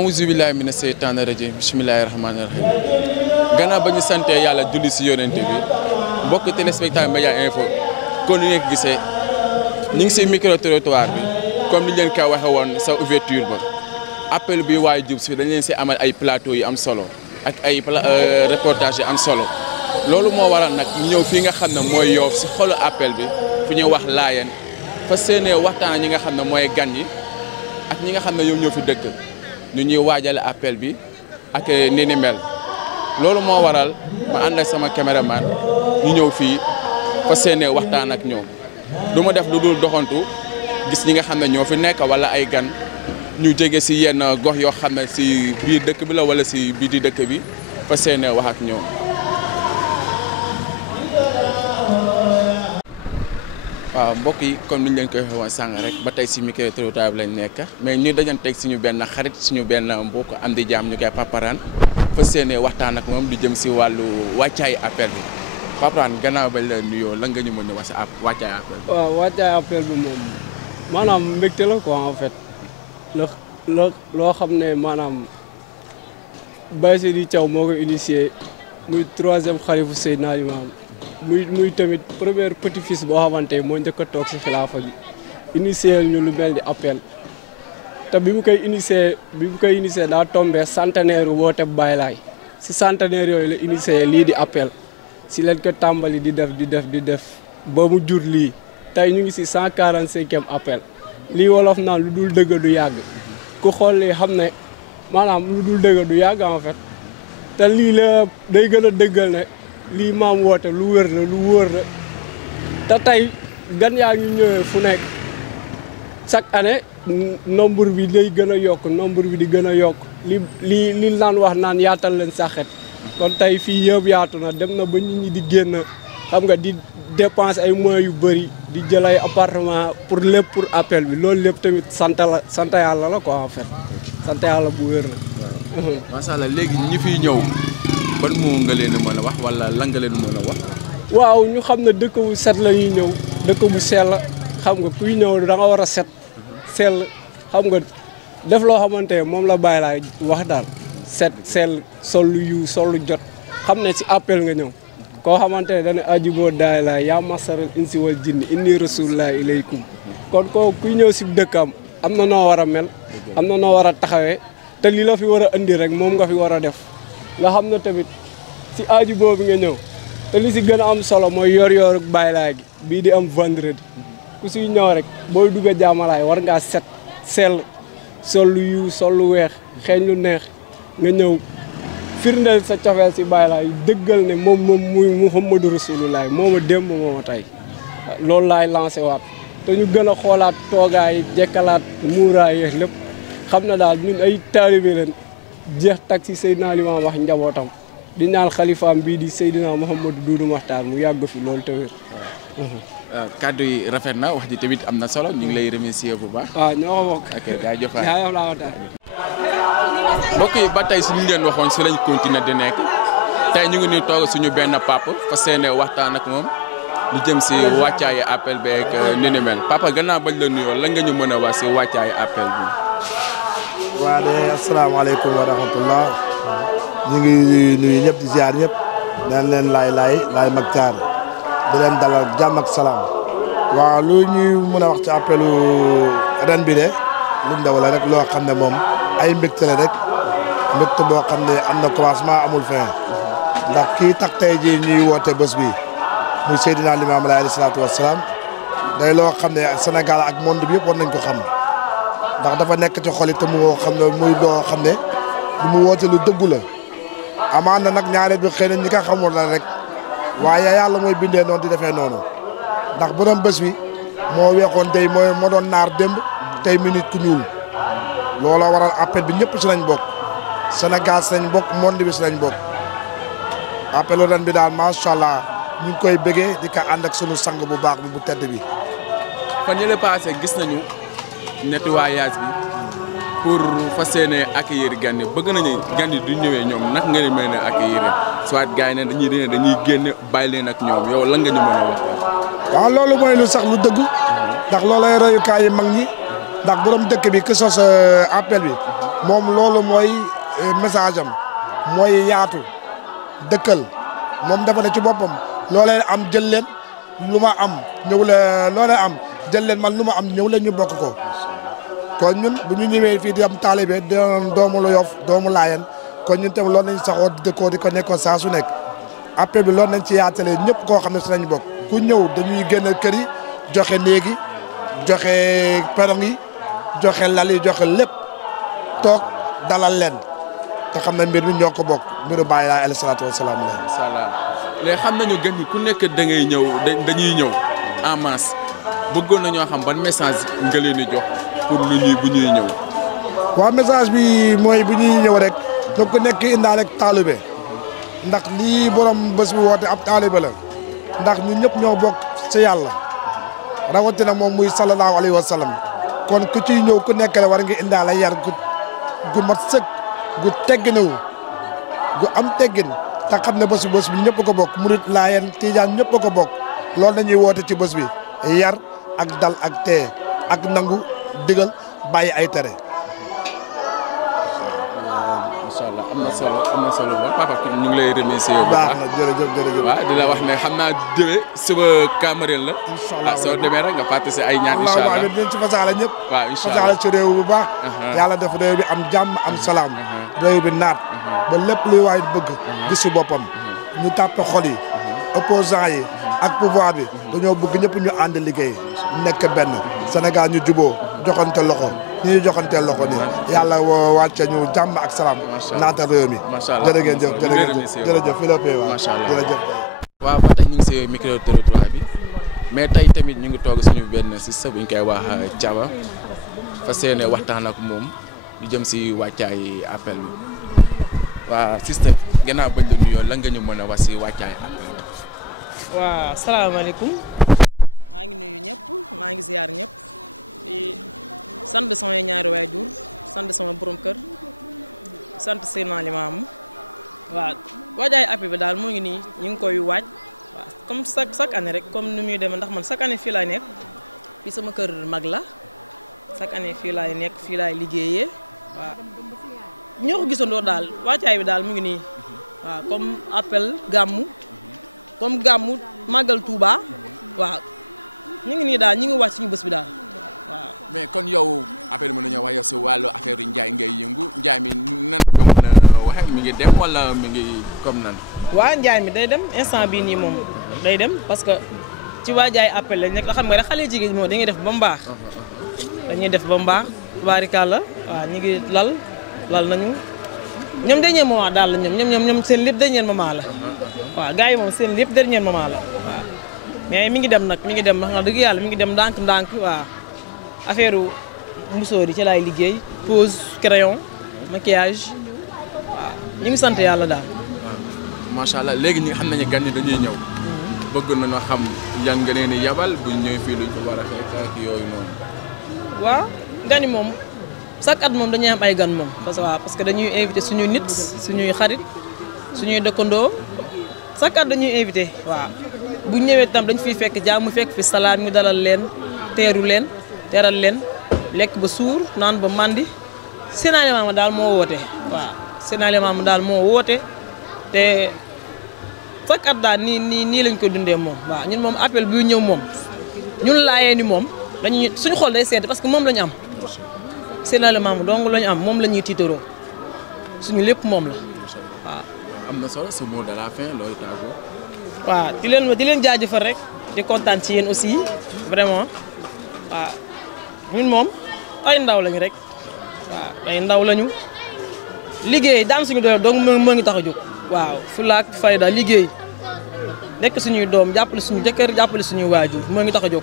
awuzu billahi mina seytaani rajim bismillahi rahmaani rahim gannaaw ba ñu sante yàlla julli si yonente bi mbokk téléspectateur Média Info kon ni ngeen ko gisee ñu ngi si micro trottoir bi comme ni leen ko waxe woon sa ouverture ba appel bi waaye jub si dañ leen si amal ay plateau yu am solo ak ay reportage yu am solo loolu moo waral nag ñu ñëw fii nga xam ne mooy Yoff si xolu appel bi fu ñuy wax Laayeen fa seenee waxtaan ñi nga xam ne mooy gan yi ak ñi nga xam ne ñoom ñoo fi dëkk ñu ñuy waajale appel bi ak ni ni mel loolu moo waral ma ànd ak sama caméraman ñu ñëw fii fa seenee waxtaan ak ñoom du ma def lu dul doxantu gis ñi nga xam ne ñoo fi nekk wala ay gan ñu jege si yenn gox yoo xam ne si biir dëkk bi la wala si biir di dëkk bi fa seenee wax ak ñoom. waaw mbokk yi comme niñ leen koy waxee woon sàng rek ba tey si micro trottoir bi lañ nekk mais ñu dañoon teg suñu benn xarit suñu benn mbokk am di jaam ñu koy paparaan fa seenee waxtaan ak moom di jëm si wàllu wàccaay appel bi paparaan gannaaw bañ la nuyoo lan nga ñu mën a wax si wàccaay appel bi. waaw wàccaay appel bi moom maanaam mbégte la quoi en fait loo xam ne maanaam Baye Seydi Thiaw moo ko initié muy 3e xalifu Seydina Limaamu muy tamit premier petit fils boo xamante moo njëkk a toog si xilaafa gi initié ñu lu mel ni appel te bi mu koy initié daa tombé centenaire woote Baye Laay si centenaire yooyu la initié lii di appel si leen ko tàmbali di def ba mu jur lii tey ñu ngi si 145e appel lii wolof naan lu dul dëgg du yàgg ku xool lii xam ne maanaam lu dul dëgg du yàgg en fait te lii la day gën a dëggal ne lii maam woote lu wér la lu wóor la te tey gan yaa ngi ñëwee fu nekk chaque année nombre bi day gën a yokk nombre bi di gën a yokk li naan wax naan yaatal leen saxet kon tey fii yëpp yaatu na dem na ba nit ñi di génn xam nga di dépense ay moyens yu bëri di jël ay appartement pour lépp pour appel bi loolu lépp tamit sant yàlla la quoi en fait sant yàlla bu wér la. macha allah léegi ñi fiy ñëw ban moo nga leen mën a wax wala lan nga leen mën a wax. waaw ñu xam ne dëkk bu set la ñuy ñëw dëkk bu sell xam nga kuy ñëw da nga war a set sell xam nga def loo xamante ne moom la Baye Laay wax daal set sell sol lu yiw sol lu jot xam ne si appel nga ñëw. koo xamante ne dañu ajiboo daay laay yaa masaral insi wal jinni inni rasulullah ilaykum kon koo kuy ñëw si dëkkam am na noo war a mel am na noo war a taxawee te li la fi war a indi rek moom nga fi war a def nga xam ne tamit si ajiboo bi nga ñëw te li si gën a am solo mooy yor Baye Laay gi bii di am vendredi ku siy ñëw rek booy dugg a jaamalaay war ngaa set sell sol lu yiw sol lu weex xeeñ lu neex nga ñëw firndeel sa cofeel si Baye Laay dëggal ne moom muy Muhammadu Rasulullah moo ma démb moo ma tey loolu laay lancé waat te ñu gën a xoolaat toogaay jekkalaat muuraay yeex lépp xam na daal ñun ay taalibe leen jeex tag si Seydina Limaamu wax njabootam di ñaan xalifaam bii di Seydina Mouhamadou Doudou Makhtar mu yàgg fi loolu te wér. kàddu yi rafet na wax ji tamit am na solo ñu ngi lay remercier bu baax. waaw ñoo ko bokk. ok jaajëf waay jaajëf laa waxtaan. mbokk yi ba tey si li ñu leen waxoon si lañ continuer di nekk tey ñu ngi nii toog suñu benn papa fa seene waxtaan ak moom lu jëm si wàccaayu appel beeg ni ni mel papa gannaaw bañ la nuyoo lan nga ñu mën a wax si wàccaayu appel bi. waa de asalaamaaleykum wa rahmatullah ñu ngi nuyu ñëpp di ziar ñëpp neen leen laay Makhtar di leen dalal jàmm ak salaam. waaw lu ñuy mën a wax ci appelu ren bi de lu ndaw la rek loo xam ne moom ay mbégte la rek mbégte boo xam ne am na commencement amul fin ndax kii tax tey jii ñuy woote bés bi muy Seydina Limaamu Laay alayhi salaatu wassalaam day loo xam ne Sénégal ak monde bi yëpp war nañ ko xam ndax dafa nekk ci xol te mu xam ne muy loo xam ne lu mu woote lu dëggu la amaan na nag ñaareel bi xëy na ñi nga xamul la rek waaye yàlla mooy bindee noonu di defee noonu ndax borom bés bi moo weexoon tey moo doon naar démb tey mi nit ku ñuul looloo waral appel bi ñëpp si lañ bokk Sénégal si lañ bokk monde bi si lañ bokk appelu ren bi daal macha allah ñu ngi koy bëggee di ko ànd ak sunu sang bu baax bi bu tedd bi. fan yële passé gis nañu nettoyage bi pour fas yéene accueillir gan yi bëgg nañu gan yi du ñëwee ñoom naka nga leen mën a accueillir soit gars yi ne dañuy génn bàyyi leen ak ñoom yow lan nga ñu mën a wax. waaw loolu mooy lu sax lu dëggu ndax loolay royukaay yi mag ñi ndax borom dëkk bi que sos appel bi moom loolu mooy message am mooy yaatu dëkkal moom dafa ne ci boppam loolee am jël leen lu ma am ñëw la loolee am jël leen man lu ma am ñëw leen ñu bokk ko kon ñun bu ñu ñëwee fii di am taalibe di doomu lu Yoff doomu Laayeen kon ñun tam loolu nañ saxoo di dëkkoo di ko nekkoon saa su nekk appel bi loolu nañ ci yaatalee ñëpp koo xam ne si nañ bokk ku ñëw dañuy génn kër yi joxe néegi joxe perong yi joxe lal yi joxe lépp toog dalal leen te xam ne mbir mi ñoo ko bokk mbiru bàyyi laa alayhi salaatu wa salaam la. salaam léegi xam nañu gën ñi ku nekk da ngay ñëw dañuy ñëw en masse bëggoon nañoo xam ban message nga leen di jox pour lu ñuy bu ñuy ñëw. waaw message bi mooy bu ñuy ñëw rek da ku nekk indaale ak taalibe ndax lii borom bés bi woote ab taalibe la ndax ñun ñëpp ñoo bokk ci yàlla rawatina moom muy sallallahu alayhi wa sallam kon ku ciy ñëw ku nekk rek war nga indaale yar gu mat sëkk gu tegginu gu am teggin te xam ne bés bi ñëpp ko bokk murit Laayeen Tijaan ñëpp ko bokk loolu dañuy woote ci bés bi yar ak dal ak tee ak nangu digal bàyyi ay tere. incha allah am na solo ba papa ñu ngi lay remercier bu baax na jërëjëf waaw di la wax ne xam naa déwén suba Cameroun la. incha allah soo demee rek nga participer ay ñaan incha allah dinañ ci fasaale ñëpp. waaw incha allah fasaale ci réew bu baax. yàlla def réew bi am jàmm am salaam. réew bi naat. ba lépp luy waay bëgg. gis si boppam. ñu tàppe xol yi. opposants yi. ak pouvoir bi. dañoo bëgg ñëpp ñu ànd liggéey. nekk benn. Sénégal ñu juboo joxante loxo. ni ñu joxanteel loxo nii yàlla wàcce ñu jàmm ak salaam. naata réew mi. macha allah jërëjëf Philippe waaw jërëjëf. waaw ba tey ñu ngi si micro territoire bi mais tey tamit ñu ngi toog suñu benn sista bu ñu koy wax Thiaba fas yéene waxtaan ak moom ñu jëm si wàccaay appel bi waaw sista gannaaw bañ la nuyoo lan nga ñu mën a wax si wàccaay appel bi. waaw salaamaaleykum. mi ngi dem wala mi ngi comme nan. waa njaay mi day dem instant bii nii moom day dem parce que ci waajaay appel lañ nekk xam nga rek xale jigéen moom dañuy def ba mu baax dañuy def ba mu baax tubaarikàlla waaw ñu ngi lal nañu ñoom dernier moment daal la ñoom seen lépp dernier moment la waaw gars yi moom seen lépp dernier moment la waaw mais mi ngi dem nag mi ngi dem wax dëgg yàlla mi ngi dem ndànk waaw affaire musóor yi ci laay liggéey pose crayon maquillage ñu ngi sant yàlla daal. macha allah léegi ñi nga xam nañu gan ñi dañuy ñëw. bëgg nañu xam yan nga leen di yabal bu ñu ñëwee fii luñ ko war a fekk ak yooyu noonu. waaw gan yi moom chaque at moom dañuy am ay gan moom parce que dañuy invité suñuy nit suñuy xarit suñuy dëkkandoo chaque at dañuy invité waaw bu ñëwee tam dañ fiy fekk jàmm fekk fi salaam ñu dalal leen teeru leen teral leen lekk ba suur naan ba mandi sénalement ma daal moo woote waaw. sénalement mu daal moo woote te chaque at daal nii lañ ko dundee moom waaw ñun moom appel bi ñëw moom ñun laayee ni moom dañuy suñu xol day sedd parce que moom la ñu am sénalement mu dong la ñu am moom la ñuy tiitaroo suñu lépp moom la waaw. am na solo sa mot de la fin looy tàggoo. waaw di leen jaajëfal rek di kontaan ci yéen aussi vraiment waaw ñun moom ay ndaw lañu rek waaw ay ndaw lañu. liggéey daan suñu doole donc moo ngi tax a jóg waaw fulaak fayda liggéey nekk suñuy doom jàppale suñu jëkkër jàppale suñuy waajur moo ngi tax a jóg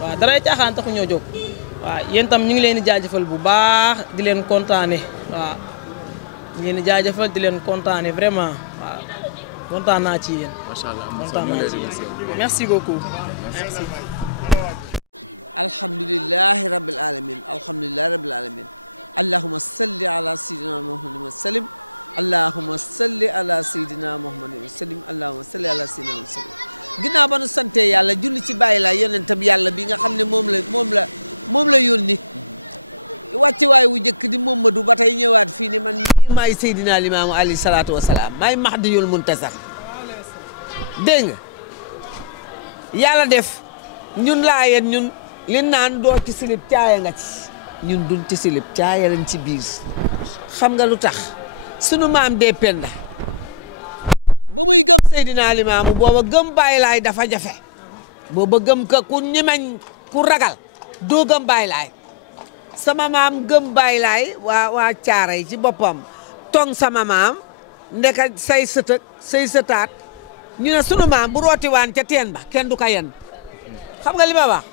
waaw daray caaxaan taxu ñoo jóg waaw yéen tam ñu ngi leen di jaajëfal bu baax di leen kontaane waaw ñu leen di jaajëfal di leen kontaane vraiment waaw kontaan naa ci yéen. macha allah kontaan naa ci yéen merci beaucoup merci. maay Seydina Limaamu alayhi salaatu wa salaam maay Mahdiyul Muntasar dégg nga yàlla def ñun laayeen ñun li naan doo ci silib caaya nga ci ñun duñ ci silib caaya lañ ci biir xam nga lu tax sunu maam dee penda Seydina Limaamu booba gëm Baay Laay dafa jafe booba gëm ka ku ñemeñ ku ragal doo gëm Baay Laay sama maam gëm Baay Laay waa Caaray ci boppam tong sama maam ndeka say sëtëk say sëtaat ñu ne sunu maam bu rooti waan ca teen ba kenn du ko yen xam nga li ma wax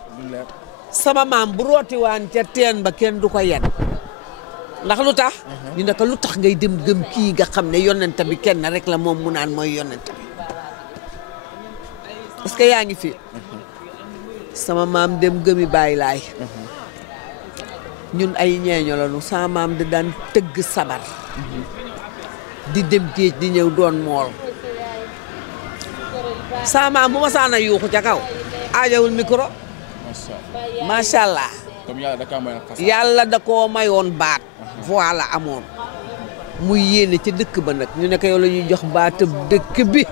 sama maam bu rooti waan ca teen ba kenn du ko yen ndax lu tax ñu ne ko lu tax ngay dem gëm kii nga xam ne yonent bi kenn rek la moom mu naan mooy yonent bi est-ce que yaa ngi fi sama maam dem gëmi Baay Laay ñun ay ñeeño lañu sama maam di daan tëgg sabar di dem géej di ñëw doon mool sama maam bu ma saana yuuxu ca kaw aajawul micro macha allah yàlla da koo mayoon baat voix la amoon muy yéene ca dëkk ba nag ñu ne ko yow la ñuy jox baatab dëkk bi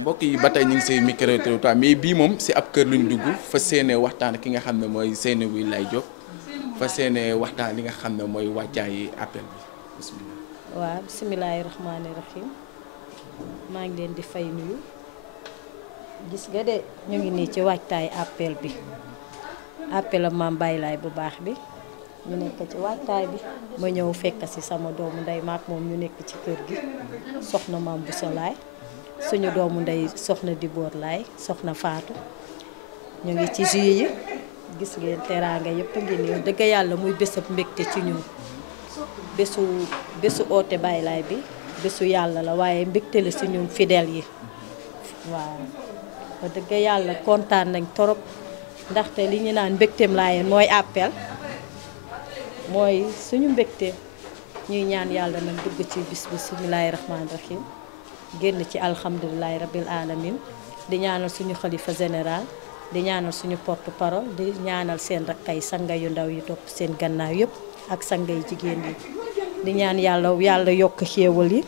mbokk yi ba tey ñu ngi si micro-trottoir mais bii moom si ab kër luñ dugg fa seene waxtaan ki nga xam ne mooy Seynabou Laye Diop fa seene waxtaan li nga xam ne mooy wàccaayi appel bi bisimilah. waaw bisimilahi rahmaani rahim maa ngi leen di fay nuyu gis nga de ñu ngi nii ci waajtaay appel bi appel am Mame Baye Laye bu baax bi ñu nekk ci waajtaay bi ma ñëw fekk si sama doomu ndey maak moom ñu nekk ci kër gi soxna Mame Bousso Laye suñu doomu ndey soxna Dibor Laye soxna Fatou ñu ngi ci jus yi gis ngeen teraanga yëpp ngi nii dëgg yàlla muy bésab mbégte ci ñun bésu oote Baye Laye bi bésu yàlla la waaye mbégte la si ñun fidèles yi waaw ba dëgg yàlla kontaan nañ torop ndaxte li ñu naan mbégteem Laayeen mooy appel mooy suñu mbégte ñuy ñaan yàlla nag dugg ci bis bismillaahi rahmaani rahim génn ci alhamdulilahi rabil alamin di ñaanal suñu xalifa général di ñaanal suñu porte parole di ñaanal seen rakkay sanga yu ndaw yi topp seen gannaaw yëpp ak sanga yu jigéen yi di ñaan yàlla yokk xéewal yi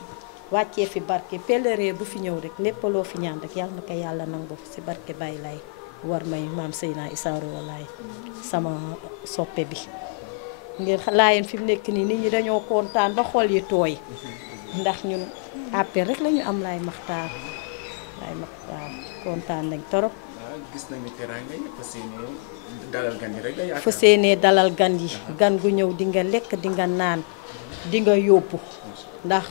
wàccee fi barke pèlerin bu fi ñëw rek lépp loo fi ñaan rek yàlla na ko yàlla nangu si barke Baye Laye war may maam Seydina Issa Rouhou Laye sama soppe bi ngir Laayeen fi mu nekk nii nit ñi dañoo kontaan ba xol yi tooy ndax ñun appel rek lañu am Laye Makhtar kontaan nañ torop gis nañu teraanga yi dalal gan yi rek la yaakaar. fa seenee dalal gan yi gan gu ñëw di nga lekk di nga naan di nga yóbbu ndax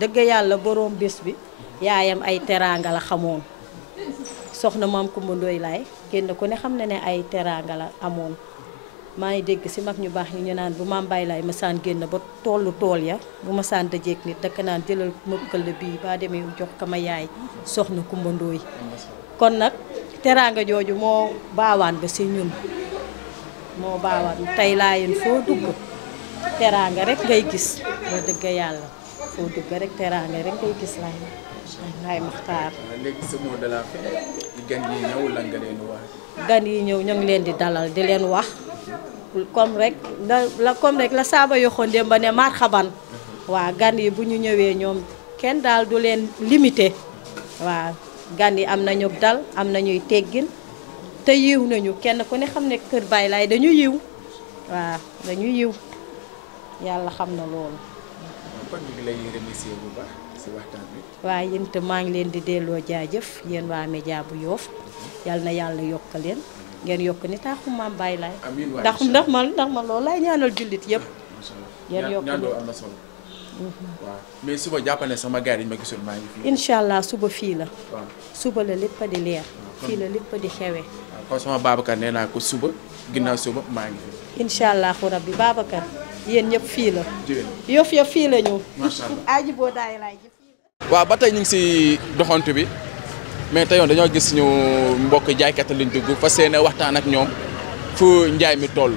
dëgg yàlla boroom bés bi yaayam ay teraanga la xamoon soxna Maam Coumba Ndoye Laye kenn ku ne xam ne ne ay teraanga la amoon maa ngi dégg si mag ñu baax ñi ñu naan bu Mame Baye Laye masaan génn ba toolu tool ya bu masaan dajeeg nit daka naan jëlal mëkkal la bii baa demee jox ko ma yaay soxna Coumba Ndoye kon nag teraanga jooju moo baawaan ba si ñun moo baawaan tey Laayeen foo dugg teraanga rek ngay gis wax dëgg yàlla foo dugg rek teraanga rek ngay gis Laye Makhtar. léegi sa mot de la fin gan yi ñëw lan nga leen wax. gan yi ñëw ñu ngi leen di dalal di leen wax comme rek la saaba yoxoon dem ba ne marhaban waa gan yi bu ñu ñëwee ñoom kenn daal du leen limité waa gan yi am nañu dal am nañuy teggin te yiw nañu kenn ku ne xam ne kër Baye Laye dañu yiw waaw dañu yiw yàlla xam na loolu. kon ñu ngi lay remercier bu baax ci waxtaan bi. waaye yéen itam maa ngi leen di delloo jaajëf yéen waa média bu Yoff yal na yàlla yokk leen ngeen yokk ni taaxu Mame Baye Laye. amiin waay ndax man loolu laay ñaanal jullit yëpp. ngeen yokk ñaan am na solo. waaw mais suba jàpp ne sama gars yi ma gisul maa ngi fii. incha allah suba fii la. waaw suba la lépp di leer. fii la lépp di xewe. waaw kon sama Babacar nee naa ko suba ginnaaw suba maa ngi fi. incha allahu rabbi Babacar yéen ñëpp fii la. jërëjëf Yoff yëpp fii la ñu. macha allah aji boo daay laay jëf. waaw ba tey ñu ngi si doxantu bi mais tey yoon dañoo gis ñu mbokk jaaykat lañ dugg fas yéene waxtaan ak ñoom fu njaay mi toll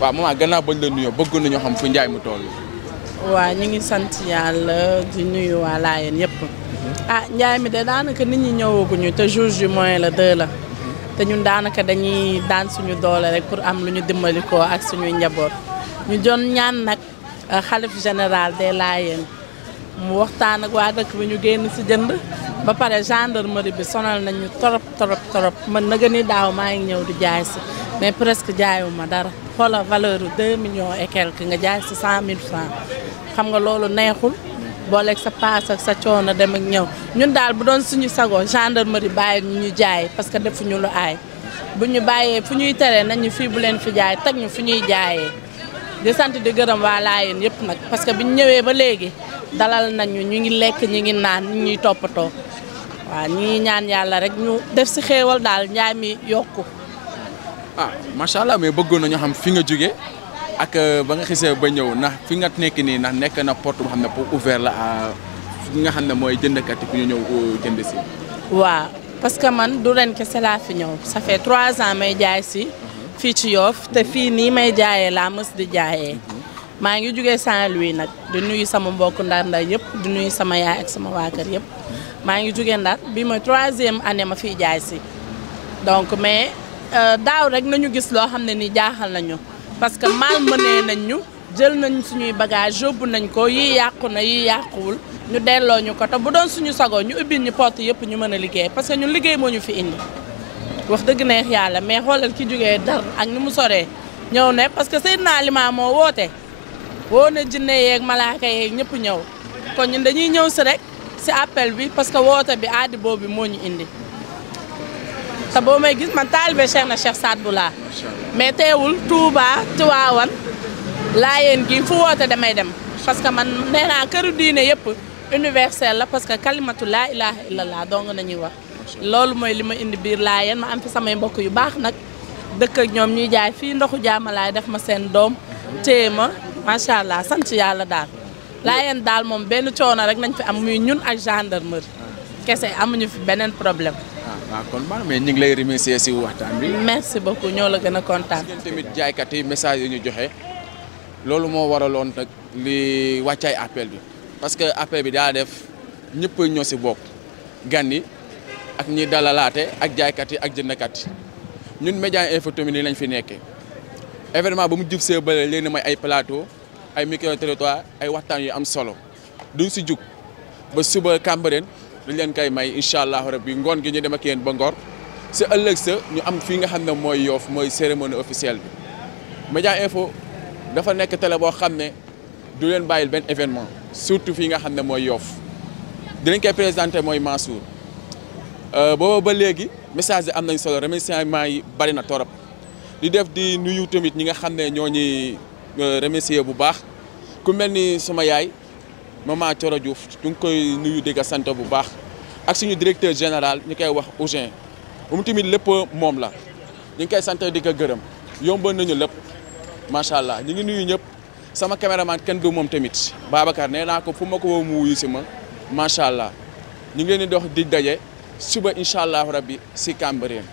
waaw maman gannaaw bañ la nuyoo bëgg nañoo xam fu njaay mi toll. waaw ñu ngi sant yàlla di nuyu waa Laayeen yëpp njaay mi de daanaka nit ñi ñëwaguñu te jour ju moyen la 2 la te ñun daanaka dañuy daan suñu doole rek pour am lu ñu dimbali ko ak suñuy njaboot ñu doon ñaan nag xalif général des Laayeen mu waxtaan ak waa dëkk bi ñu génn si jënd ba pare gendarmerie bi sonal nañu torop man naga ni daaw maa ngi ñëw di jaay si mais presque jaayuma dara xoola valeur 2 millions et quelque nga jaay si 100 000 francs xam nga loolu neexul booleeg sa paas ak sa coono dem ak ñëw ñun daal bu doon suñu sago gendarmerie bàyyi ñu jaay parce que defuñu lu aay bu ñu bàyyee fu ñuy teree nañu fii bu leen fi jaay teg ñu fu ñuy jaayee di sant di gërëm waa Laayeen yëpp nag parce que biñu ñëwee ba léegi dalal nañu ñu ngi lekk ñu ngi naan ñu ñuy toppatoo waaw ñu ngi ñaan yàlla rek ñu def si xéewal daal njaay mi yokku. macha allah mais bëggoon nañu xam fi nga jóge ak ba nga xisee ba ñëw ndax fi nga nekk nii ndax nekk na porte boo xam ne pour ouvert la fi nga xam ne mooy jëndkat yi ku ñu ñëw jënd si. waaw parce que man du ren kese laa fi ñëw ça fait 3 ans may jaay si fii ci Yoff te fii nii may jaayee laa mës di jaayee. maa ngi jugee Saint-Louis nag di nuyu sama mbokk Ndar yëpp di nuyu sama yaay ak sama waa kër yëpp maa ngi jugee Ndar bi mooy 3e année ma fiy jaay si donc mais daaw rek nañu gis loo xam ne ni jaaxal nañu parce que mal mënee nañ ñu jël nañ suñuy bagage yóbbu nañ ko yi yàqu na yi yàquwul ñu delloo ñu ko te bu doon suñu sago ñu ubbil ñu porte yëpp ñu mën a liggéey parce que ñun liggéey moo ñu fi indi wax dëgg neex yàlla mais xoolal ki jógee Dar ak ni mu soree ñëw ne parce que Seydina Limaamu moo woote woo na jinne yeeg malaaka yeeg ñëpp ñëw kon ñun dañuy ñëw si rek si appel bi parce que woote bi aadi boobu moo ñu indi te boo may gis man taalibe Cheikh na Cheikh Saad Bou laa mais teewul Touba Tiwaawan Laayeen gi fu woote damay dem parce que man nee naa këru diine yëpp universel la parce que kalimatu laa ilaha illallah dong nañuy wax loolu mooy li ma indi biir Laayeen ma am fi samay mbokk yu baax nag dëkk ak ñoom ñuy jaay fii ndoxu jaamalaay def ma seen doom téye ma macha allah sant yàlla daal Laayeen daal moom benn coono rek nañ fi am muy ñun ak gendarmerie kese amuñu fi beneen problème. waaw kon baax mais ñu ngi lay remercier si waxtaan bi. merci beaucoup ñoo la gën a kontaan. tamit jaaykat yi message yi ñu joxe loolu moo waraloon nag li wàccaay appel bi parce que appel bi daa def ñëpp ñoo si bokk gan yi ak ñi dalalaate ak jaaykat yi ak jëndkat yi ñun Média Info tamit nii lañ fi nekkee événement ba mu jub see bële léegi may ay plateau ay micro territoire ay waxtaan yu am solo duñ si jug ba suba Cambérène dañ leen koy may incha allah rabbi ngoon gi ñu dem ak yéen ba Ngor si ëllëg sa ñu am fii nga xam ne mooy Yoff mooy cérémonie officielle bi Média Info dafa nekk télé boo xam ne du leen bàyyil benn événement surtout fii nga xam ne mooy Yoff dinañ koy présenté mooy Mansour booba ba léegi message yi am nañ solo remerciement yi bari na torop di def di nuyu tamit ñi nga xam ne ñoo ñuy remercier bu baax ku mel ni sama yaay maman Thioro Diouf ñu ngi koy nuyu di ko sant bu baax ak suñu directeur général ñu koy wax Ougin moom tamit lépp moom la ñu ngi koy sant di ko gërëm yombal nañu lépp macha allah ñu ngi nuyu ñëpp sama caméraman kenn du moom tamit Babacar nee naa ko fu ma ko woo mu wuyu si ma macha allah ñu ngi leen di dox di daje suba incha allah rabbi si Cambérène